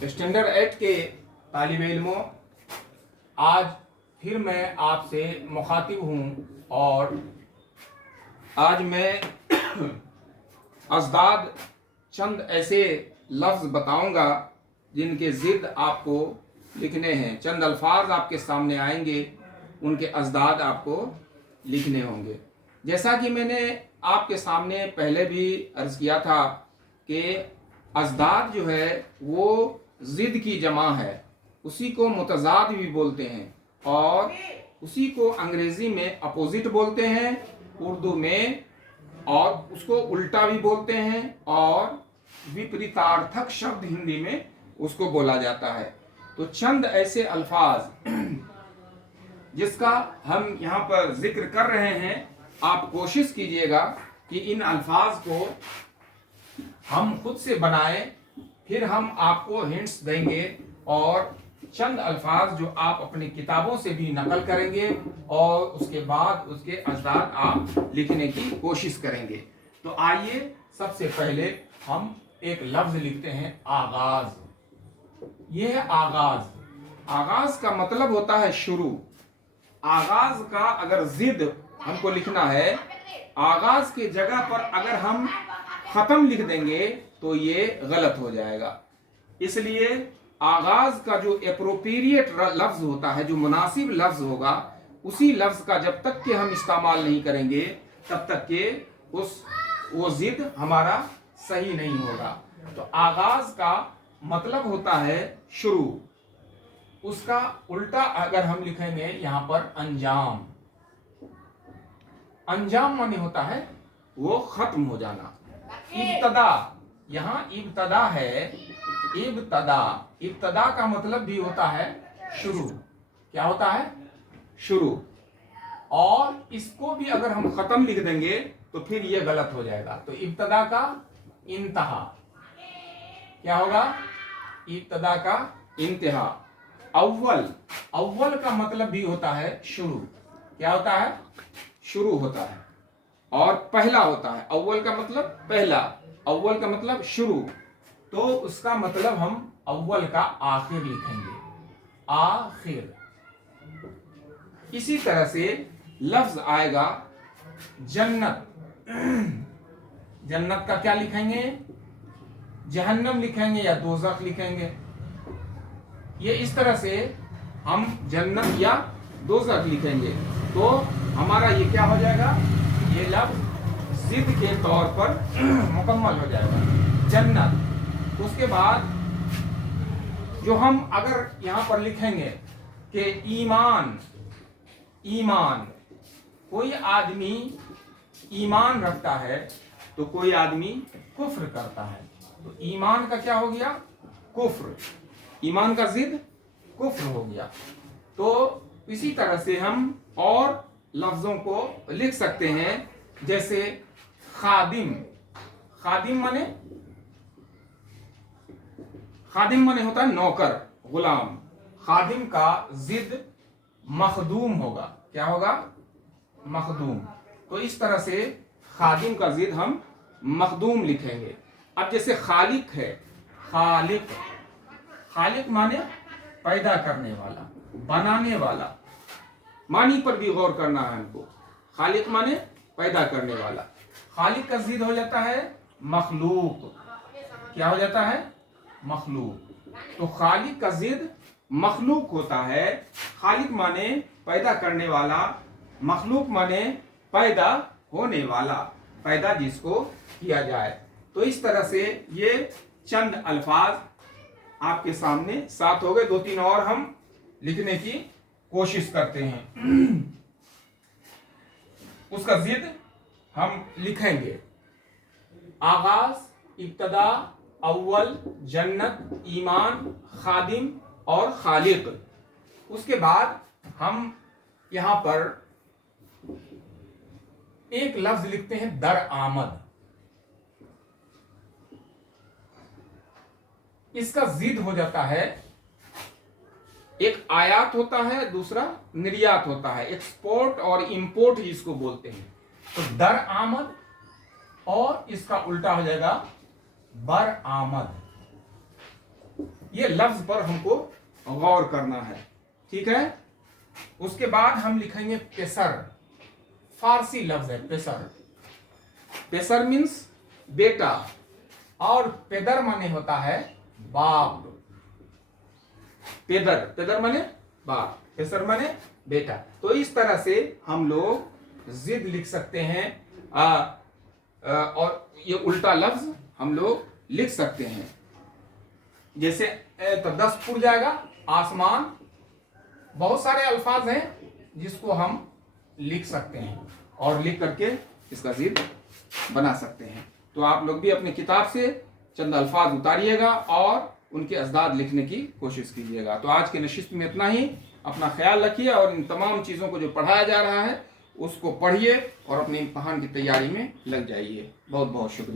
Standard 8 के तालिब इल्मों, आज फिर मैं आपसे मुखातिब हूँ और आज मैं अज़दाद चंद ऐसे लफ्ज़ बताऊँगा जिनके ज़िद आपको लिखने हैं। चंद अल्फाज आपके सामने आएंगे, उनके अज़दाद आपको लिखने होंगे। जैसा कि मैंने आपके सामने पहले भी अर्ज़ किया था कि अज़दाद जो है वो ज़िद की जमा है, उसी को मुतज़ाद भी बोलते हैं और उसी को अंग्रेज़ी में अपोजिट बोलते हैं, उर्दू में और उसको उल्टा भी बोलते हैं और विपरीतार्थक शब्द हिंदी में उसको बोला जाता है। तो चंद ऐसे अल्फाज जिसका हम यहाँ पर जिक्र कर रहे हैं, आप कोशिश कीजिएगा कि इन अल्फाज को हम खुद से बनाएं, फिर हम आपको हिंट्स देंगे और चंद अल्फाज जो आप अपनी किताबों से भी नकल करेंगे और उसके बाद उसके अज़दाद आप लिखने की कोशिश करेंगे। तो आइए सबसे पहले हम एक लफ्ज़ लिखते हैं, आगाज़। ये है आगाज़। आगाज़ का मतलब होता है शुरू। आगाज़ का अगर ज़िद हमको लिखना है, आगाज़ की जगह पर अगर हम ख़त्म लिख देंगे तो ये गलत हो जाएगा। इसलिए आगाज़ का जो एप्रोप्रिएट लफ्ज़ होता है, जो मुनासिब लफ्ज़ होगा, उसी लफ्ज़ का जब तक कि हम इस्तेमाल नहीं करेंगे तब तक कि वो ज़िद हमारा सही नहीं होगा। तो आगाज़ का मतलब होता है शुरू। उसका उल्टा अगर हम लिखेंगे यहाँ पर अंजाम। अंजाम माने होता है वो खत्म हो जाना। इब्तदा, यहाँ इब्तदा है, इब्तदा। इब्तदा का मतलब भी होता है शुरू। क्या होता है? शुरू। और इसको भी अगर हम खत्म लिख देंगे तो फिर ये गलत हो जाएगा। तो इब्तदा का इंतहा क्या होगा? इब्तदा का इंतहा। अव्वल, अव्वल का मतलब भी होता है शुरू। क्या होता है? शुरू होता है। और पहला होता है। अव्वल का मतलब पहला, अव्वल का मतलब शुरू। तो उसका मतलब हम अव्वल का आखिर लिखेंगे, आखिर। इसी तरह से लफ्ज आएगा जन्नत। जन्नत का क्या लिखेंगे? जहन्नम लिखेंगे या दोज़ख लिखेंगे। ये इस तरह से हम जन्नत या दोज़ख लिखेंगे तो हमारा ये क्या हो जाएगा? ये लफ्ज ज़िद के तौर पर मुकम्मल हो जाएगा, जन्नत। उसके बाद जो हम अगर यहाँ पर लिखेंगे कि ईमान, ईमान, कोई आदमी ईमान रखता है तो कोई आदमी कुफ्र करता है। तो ईमान का क्या हो गया? कुफ्र। ईमान का ज़िद कुफ्र हो गया। तो इसी तरह से हम और लफ्ज़ों को लिख सकते हैं, जैसे खादिम। खादिम माने, खादिम माने होता है नौकर, गुलाम। खादिम का ज़िद मखदूम होगा। क्या होगा? मखदूम। तो इस तरह से खादिम का ज़िद हम मखदूम लिखेंगे। अब जैसे खालिक है, खालिक, खालिक माने पैदा करने वाला, बनाने वाला। मानी पर भी गौर करना है हमको। खालिक माने पैदा करने वाला। खालिक का ज़िद हो जाता है मखलूक। क्या हो जाता है? मखलूक। तो खालिक का ज़िद मखलूक होता है। खालिक माने पैदा करने वाला, मखलूक माने पैदा होने वाला, पैदा जिसको किया जाए। तो इस तरह से ये चंद अल्फाज आपके सामने सात हो गए। दो तीन और हम लिखने की कोशिश करते हैं। उसका ज़िद हम लिखेंगे, आगाज, इब्तदा, अव्वल, जन्नत, ईमान, खादिम और खालिक। उसके बाद हम यहां पर एक लफ्ज लिखते हैं, दर आमद। इसका ज़िद हो जाता है, एक आयात होता है, दूसरा निर्यात होता है। एक्सपोर्ट और इंपोर्ट इसको बोलते हैं। तो दर आमद और इसका उल्टा हो जाएगा बर आमद। ये लफ्ज पर हमको गौर करना है, ठीक है। उसके बाद हम लिखेंगे पेसर, फारसी लफ्ज है पेसर। पेसर मीन्स बेटा, और पेदर माने होता है बाप। पेदर, पेदर माने बाप, पेसर माने बेटा। तो इस तरह से हम लोग जिद लिख सकते हैं, और ये उल्टा लफ्ज हम लोग लिख सकते हैं। जैसे तो 10 फुट जाएगा आसमान। बहुत सारे अल्फाज हैं जिसको हम लिख सकते हैं और लिख करके इसका जिद बना सकते हैं। तो आप लोग भी अपनी किताब से चंद अल्फाज उतारिएगा और उनके अजदाद लिखने की कोशिश कीजिएगा। तो आज के नशिस्त में इतना ही। अपना ख्याल रखिए और इन तमाम चीज़ों को जो पढ़ाया जा रहा है उसको पढ़िए और अपने इम्तहान की तैयारी में लग जाइए। बहुत बहुत शुक्रिया।